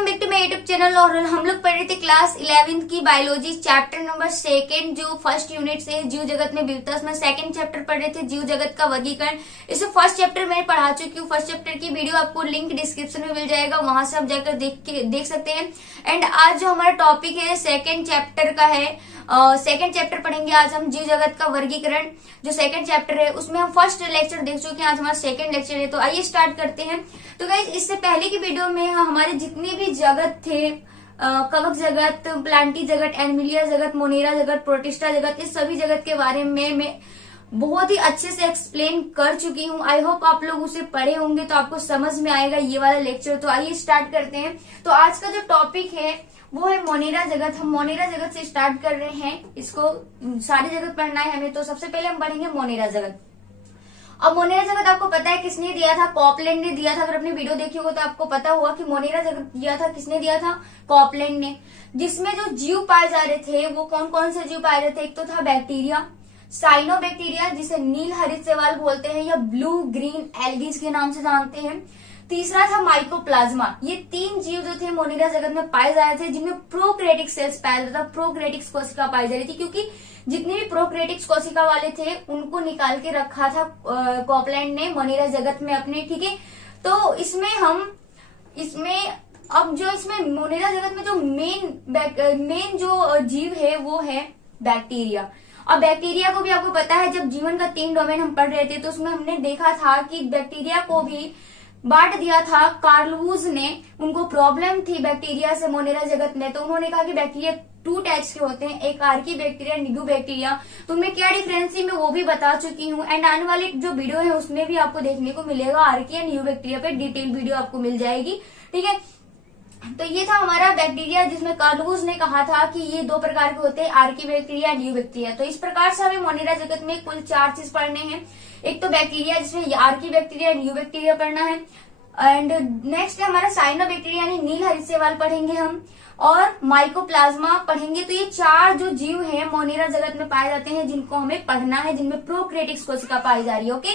Welcome back to my YouTube channel. और हम लोग पढ़ रहे थे क्लास 11th की बायोलॉजी चैप्टर नंबर 2 जो फर्स्ट यूनिट से जीव जगत में विविधता, उसमें सेकंड चैप्टर पढ़ रहे थे जीव जगत का वर्गीकरण। इसे फर्स्ट चैप्टर मैं पढ़ा चुकी हूँ। फर्स्ट चैप्टर की वीडियो आपको लिंक डिस्क्रिप्शन में मिल जाएगा, वहां से आप जाकर देख सकते हैं। एंड आज जो हमारा टॉपिक है सेकेंड चैप्टर का है। सेकेंड चैप्टर पढ़ेंगे आज हम जीव जगत का वर्गीकरण। जो सेकंड चैप्टर है उसमें हम फर्स्ट लेक्चर देख चुके हैं, आज हमारा सेकंड लेक्चर है। तो आइए स्टार्ट करते हैं। तो गाइस इससे पहले की वीडियो में हमारे जितने भी जगत थे, कवक जगत, प्लांटी जगत, एनिमलिया जगत, मोनेरा जगत, प्रोटिस्टा जगत, इस सभी जगत के बारे में मैं बहुत ही अच्छे से एक्सप्लेन कर चुकी हूँ। आई होप आप लोग उसे पढ़े होंगे तो आपको समझ में आएगा ये वाला लेक्चर। तो आइए स्टार्ट करते हैं। तो आज का जो टॉपिक है वो है मोनेरा जगत। हम मोनेरा जगत से स्टार्ट कर रहे हैं। इसको सारी जगत पढ़ना है हमें। तो सबसे पहले हम पढ़ेंगे मोनेरा जगत। अब मोनेरा जगत आपको पता है किसने दिया था? कॉपलैंड ने दिया था। अगर आपने वीडियो देखी होगा तो आपको पता होगा कि मोनेरा जगत दिया था किसने दिया था? कॉपलैंड ने। जिसमें जो जीव पाए जा रहे थे वो कौन कौन से जीव पाए रहे थे? एक तो था बैक्टीरिया, साइनोबैक्टीरिया जिसे नील हरित शैवाल बोलते हैं या ब्लू ग्रीन एल्गीज के नाम से जानते हैं। तीसरा था माइकोप्लाज्मा। ये तीन जीव जो थे मोनेरा जगत में पाए जा रहे थे, जिनमें प्रोक्रेटिक सेल्स पाया जाता था, प्रोक्रेटिक कोशिका पाई जा रही थी, क्योंकि जितने भी प्रोक्रेटिक कोशिका वाले थे उनको निकाल के रखा था कॉपलैंड ने मोनेरा जगत में अपने। ठीक है, तो इसमें अब जो इसमें मोनेरा जगत में जो मेन जो जीव है वो है बैक्टीरिया। अब बैक्टीरिया को भी आपको पता है, जब जीवन का 3 डोमेन हम पढ़ रहे थे तो उसमें हमने देखा था कि बैक्टीरिया को भी बांट दिया था कार्ल वुज ने। उनको प्रॉब्लम थी बैक्टीरिया से मोनेरा जगत में, तो उन्होंने कहा कि बैक्टीरिया 2 टाइप्स के होते हैं, एक आर्की बैक्टीरिया, निगू बैक्टीरिया। तो उनमें क्या डिफरेंस है मैं वो भी बता चुकी हूँ। एंड आने वाली जो वीडियो है उसमें भी आपको देखने को मिलेगा, आर्की एंड न्यू बैक्टीरिया पे डिटेल वीडियो आपको मिल जाएगी। ठीक है, तो ये था हमारा बैक्टीरिया, जिसमें कार्ल वुज ने कहा था कि ये 2 प्रकार के होते हैं, आर्की बैक्टीरिया, न्यू बैक्टीरिया। तो इस प्रकार से हमें मोनेरा जगत में कुल 4 चीज पढ़ने हैं। एक तो बैक्टीरिया, जिसमें आर्की बैक्टीरिया, न्यू बैक्टीरिया पढ़ना है। एंड नेक्स्ट है हमारा साइनोबैक्टीरिया यानी नील हरित शैवाल पढ़ेंगे हम, और माइकोप्लाज्मा पढ़ेंगे। तो ये 4 जो जीव हैं मोनेरा जगत में पाए जाते हैं, जिनको हमें पढ़ना है, जिनमें प्रोक्रेटिक कोशिका पाई जा रही है। ओके,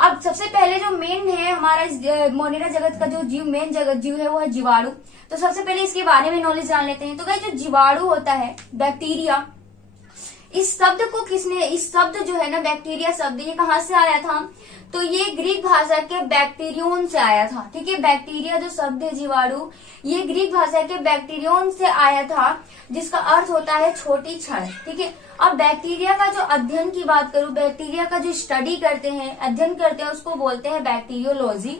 अब सबसे पहले जो मेन है हमारा इस मोनेरा जगत का जो जीव मेन जगत जीव है वो है जीवाणु। तो सबसे पहले इसके बारे में नॉलेज जान लेते हैं। तो गाइस जो जीवाणु होता है, बैक्टीरिया, इस शब्द जो है ना बैक्टीरिया शब्द, ये कहाँ से आया था? तो ये ग्रीक भाषा के बैक्टीरियोन से आया था। ठीक है, बैक्टीरिया जो शब्द है जीवाणु, ये ग्रीक भाषा के बैक्टीरियोन से आया था, जिसका अर्थ होता है छोटी क्षण। ठीक है, अब बैक्टीरिया का जो अध्ययन की बात करूं, बैक्टीरिया का जो स्टडी करते हैं, अध्ययन करते हैं, उसको बोलते हैं बैक्टीरियोलॉजी।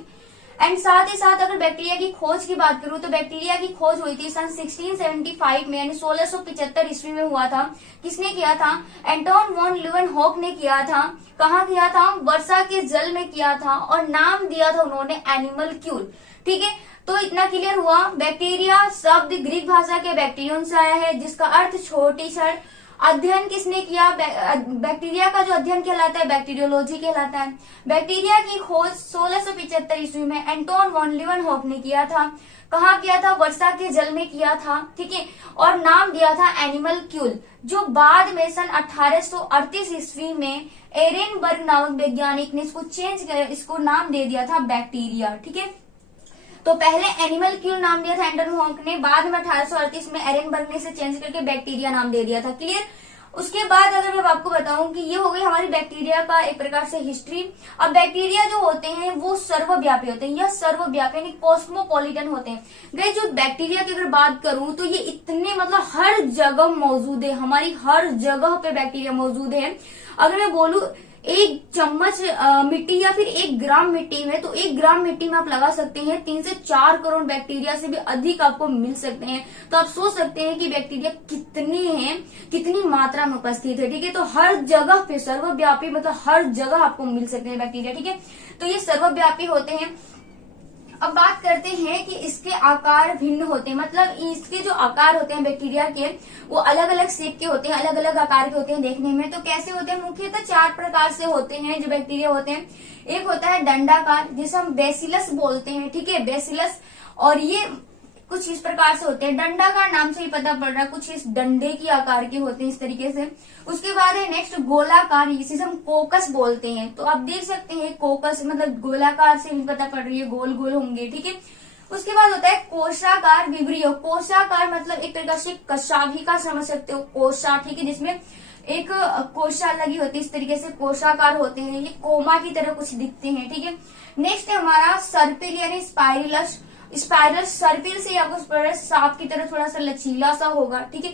एंड साथ ही साथ अगर बैक्टीरिया की खोज की बात करूं तो बैक्टीरिया की खोज हुई थी सन 1675 में, यानी 1675 ईस्वी में हुआ था। किसने किया था? एंटोन वॉन ल्यूवेनहॉक ने किया था। कहाँ किया था? वर्षा के जल में किया था, और नाम दिया था उन्होंने एनिमलक्यूल। ठीक है, तो इतना क्लियर हुआ। बैक्टीरिया शब्द ग्रीक भाषा के बैक्टीरियन से आया है, जिसका अर्थ छोटी क्षण। अध्ययन किसने किया? बैक्टीरिया का जो अध्ययन कहलाता है बैक्टीरियोलॉजी कहलाता है। बैक्टीरिया की खोज 1675 ईस्वी में एंटोन वॉन ल्यूवेनहॉक ने किया था। कहाँ किया था? वर्षा के जल में किया था। ठीक है, और नाम दिया था एनिमलक्यूल, जो बाद में सन 1838 ईस्वी में एरेनबर्ग नामक वैज्ञानिक ने इसको नाम दे दिया था बैक्टीरिया। ठीक है, तो पहले एनिमलक्यूल नाम दिया था एंटोन ने, बाद में 1838 में एरेनबर्ग ने इसे चेंज करके बैक्टीरिया नाम दे दिया था। क्लियर? उसके बाद अगर मैं आपको बताऊं कि ये हो गई हमारी बैक्टीरिया का एक प्रकार से हिस्ट्री। अब बैक्टीरिया जो होते हैं वो सर्वव्यापी होते हैं, या सर्वव्यापी यानी कॉस्मोपॉलिटन होते हैं। गाइस जो बैक्टीरिया की अगर बात करूं तो ये इतने मतलब हर जगह मौजूद है, हमारी हर जगह पे बैक्टीरिया मौजूद है। अगर मैं बोलूं 1 चम्मच मिट्टी या फिर 1 ग्राम मिट्टी में, तो 1 ग्राम मिट्टी में आप लगा सकते हैं 3 से 4 करोड़ बैक्टीरिया से भी अधिक आपको मिल सकते हैं। तो आप सोच सकते हैं कि बैक्टीरिया कितने हैं, कितनी मात्रा में उपस्थित है। ठीक है, तो हर जगह पे सर्वव्यापी मतलब हर जगह आपको मिल सकते हैं बैक्टीरिया। ठीक है, तो ये सर्वव्यापी होते हैं। अब बात करते हैं कि इसके आकार भिन्न होते हैं, मतलब इसके जो आकार होते हैं बैक्टीरिया के वो अलग अलग शेप के होते हैं, अलग अलग आकार के होते हैं देखने में। तो कैसे होते हैं? मुख्यतः 4 प्रकार से होते हैं जो बैक्टीरिया होते हैं। एक होता है डंडाकार, जिसे हम बेसिलस बोलते हैं। ठीक है, बेसिलस, और ये कुछ इस प्रकार से होते हैं। डंडाकार नाम से ही पता पड़ रहा है, कुछ इस डंडे की आकार के होते हैं इस तरीके से। उसके बाद है नेक्स्ट गोलाकार, इसे हम कोकस बोलते हैं। तो आप देख सकते हैं कोकस मतलब गोलाकार से भी पता पड़ रही है, गोल गोल होंगे। ठीक है, उसके बाद होता है कोशाकार विब्रियो। कोशाकार मतलब एक प्रकार से कशाभिका समझ सकते हो, कोशा, ठीक है, जिसमें एक कोशा लगी होती है, इस तरीके से कोशाकार होते हैं, ये कोमा की तरह कुछ दिखते हैं, ठीक है। नेक्स्ट है हमारा सर्पिल यानी स्पाइरलस। स्पाइरल सर्पिल से आपको सांप की तरह थोड़ा सा लचीला सा होगा, ठीक है।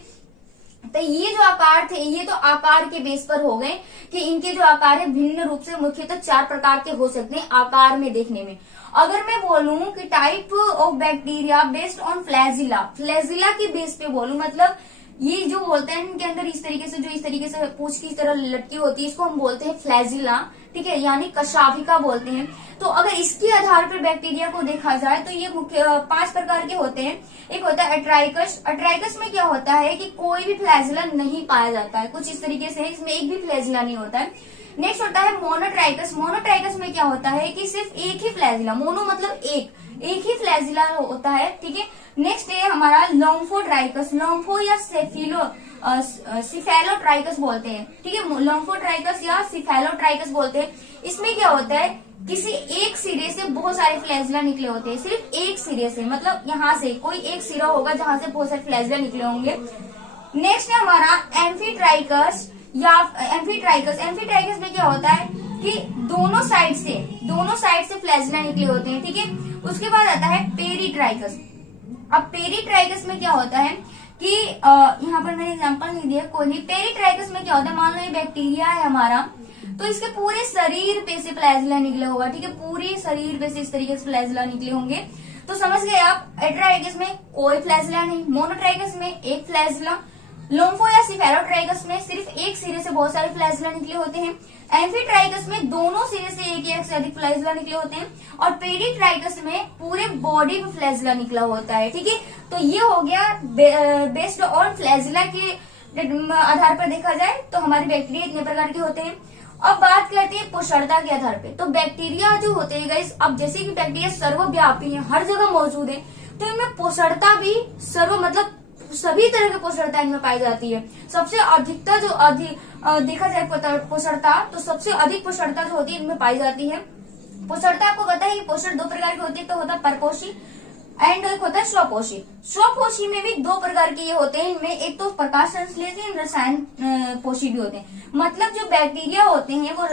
तो ये जो आकार थे, ये तो आकार के बेस पर हो गए कि इनके जो आकार है भिन्न रूप से मुख्यतः 4 प्रकार के हो सकते हैं आकार में देखने में। अगर मैं बोलूं कि type of bacteria based on flagella, flagella के बेस पे बोलूं, मतलब ये जो बोलते हैं इनके अंदर इस तरीके से, जो इस तरीके से पूंछ की तरह लटकी होती है, इसको हम बोलते हैं फ्लैजिला, ठीक है, यानी कशाभिका बोलते हैं। तो अगर इसके आधार पर बैक्टीरिया को देखा जाए तो ये मुख्य 5 प्रकार के होते हैं। एक होता है अट्राइकस। अट्राइकस में क्या होता है कि कोई भी फ्लैजिला नहीं पाया जाता है, कुछ इस तरीके से, इसमें एक भी फ्लैजिला नहीं होता है। नेक्स्ट होता है मोनोट्राइकस। मोनोट्राइकस में क्या होता है कि सिर्फ एक ही फ्लैजिला, मोनो मतलब एक ही फ्लैजिला होता है, ठीक है। नेक्स्ट है हमारा लॉम्फोट्राइकस। लॉम्फो या सिफेलोट्राइकस बोलते हैं, ठीक है, लॉम्फोट्राइकस या सिफेलोट्राइकस बोलते हैं। इसमें क्या होता है, किसी एक सिरे से बहुत सारे फ्लैजिला निकले होते हैं, सिर्फ एक सिरे से, मतलब यहाँ से कोई एक सिरा होगा जहां से बहुत सारे फ्लैजिला निकले होंगे। नेक्स्ट है हमारा एम्फीट्राइकस या एम्फीट्राइकस। एम्फीट्राइकस में क्या होता है कि दोनों साइड से फ्लैजिला निकले होते हैं, ठीक है। उसके बाद आता है पेरीट्राइकस। अब पेरीट्राइकस में क्या होता है कि यहाँ पर मैंने एग्जांपल नहीं दिया, कोई नहीं। पेरीट्राइकस में क्या होता है, मान लो ये बैक्टीरिया है हमारा, तो इसके पूरे शरीर पे से फ्लैजिला निकले होगा, ठीक है, पूरे शरीर पे से इस तरीके से फ्लैजिला निकले होंगे। तो समझ गए आप, एट्राइकस में कोई फ्लैजिला नहीं, मोनोट्राइकस में एक फ्लैजिला, लोम्फो या सिफेलोट्राइकस में सिर्फ एक सिरे से बहुत सारे फ्लैजिला निकले होते हैं, एम्फीट्राइकस में दोनों सिरे से एक या से अधिक फ्लैजिला निकले होते हैं, और पेरीट्राइकस में पूरे बॉडी में फ्लैजिला निकला होता है, ठीक है। तो ये हो गया बेस्ड ऑन फ्लैजिला के आधार पर देखा जाए तो हमारे बैक्टीरिया इतने प्रकार के होते हैं। अब बात करते हैं पोषणता के आधार पे। तो बैक्टीरिया जो होते हैं गाइस, अब जैसे कि बैक्टीरिया सर्वव्यापी है, हर जगह मौजूद है, तो इनमें पोषणता भी मतलब सभी तरह की पोषणता इनमें पाई जाती है। सबसे अधिकता जो देखा जाए पोषणता, तो सबसे अधिक पोषणता जो होती है इनमें पाई जाती है। पोषणता आपको पता है कि पोषण 2 प्रकार के होते हैं, तो होता है परपोषी एंड एक होता है स्वपोषी। स्वपोषी में भी 2 प्रकार के ये होते हैं, इनमें एक तो प्रकाश संश्लेषी, रसायन पोषी भी होते हैं। मतलब जो बैक्टीरिया होते हैं वो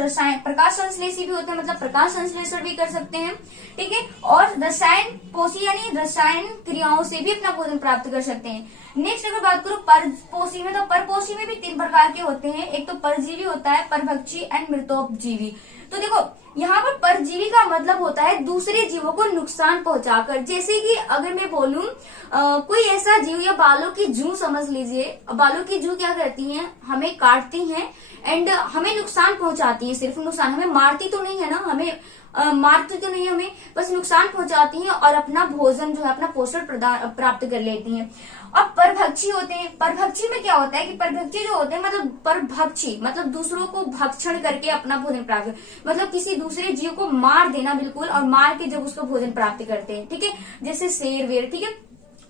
प्रकाश संश्लेषी भी होते हैं, मतलब प्रकाश संश्लेषण भी कर सकते हैं, ठीक है, और रसायन पोषी यानी रसायन क्रियाओं से भी अपना भोजन प्राप्त कर सकते हैं। नेक्स्ट अगर बात करूं परपोषी में, तो परपोषी में भी 3 प्रकार के होते हैं। एक तो परजीवी होता है, परभक्षी एंड मृतोपजीवी। तो देखो यहाँ पर परजीवी का मतलब होता है दूसरे जीवों को नुकसान पहुंचाकर। जैसे कि अगर मैं बोलूं कोई ऐसा जीव या बालों की जू समझ लीजिए, बालों की जू क्या करती हैं, हमें काटती हैं एंड हमें नुकसान पहुंचाती है, सिर्फ नुकसान, हमें मारती तो नहीं है ना, हमें मारती तो नहीं, हमें बस नुकसान पहुंचाती हैं और अपना भोजन जो है, अपना पोषण प्राप्त कर लेती हैं। अब परभक्षी होते हैं। परभक्षी में क्या होता है कि परभक्षी जो होते हैं, मतलब परभक्षी मतलब दूसरों को भक्षण करके अपना भोजन प्राप्त, मतलब किसी दूसरे जीव को मार देना बिल्कुल, और मार के जब उसको भोजन प्राप्त करते हैं, ठीक है, जैसे शेर वेर, ठीक है।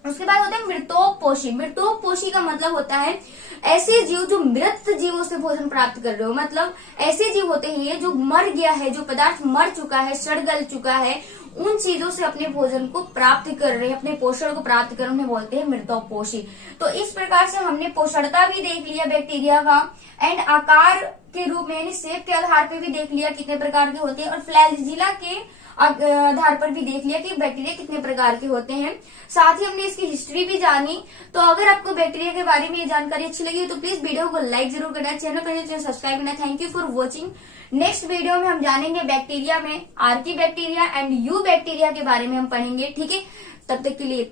उसके बाद होता है मृतोपपोषी। मृतोपपोषी का मतलब होता है ऐसे जीव जो मृत जीवों से भोजन प्राप्त कर रहे हो, मतलब ऐसे जीव होते हैं ये जो मर गया है, जो पदार्थ मर चुका है, सड़ गल चुका है, उन चीजों से अपने भोजन को प्राप्त कर रहे हैं, अपने पोषण को प्राप्त कर, उन्हें बोलते हैं मृतोपपोषी। तो इस प्रकार से हमने पोषणता भी देख लिया बैक्टीरिया का, एंड आकार के रूप में यानी शेप के आधार पर भी देख लिया कितने प्रकार के होते हैं, और फ्लैजिला के आधार पर भी देख लिया कि बैक्टीरिया कितने प्रकार के होते हैं। साथ ही हमने इसकी हिस्ट्री भी जानी। तो अगर आपको बैक्टीरिया के बारे में ये जानकारी अच्छी लगी तो प्लीज वीडियो को लाइक जरूर करना, चैनल पर सब्सक्राइब करना। Thank you for watching. Next video में हम जानेंगे बैक्टीरिया में Archie bacteria and you bacteria के बारे में हम पढ़ेंगे, ठीक है। तब तक के लिए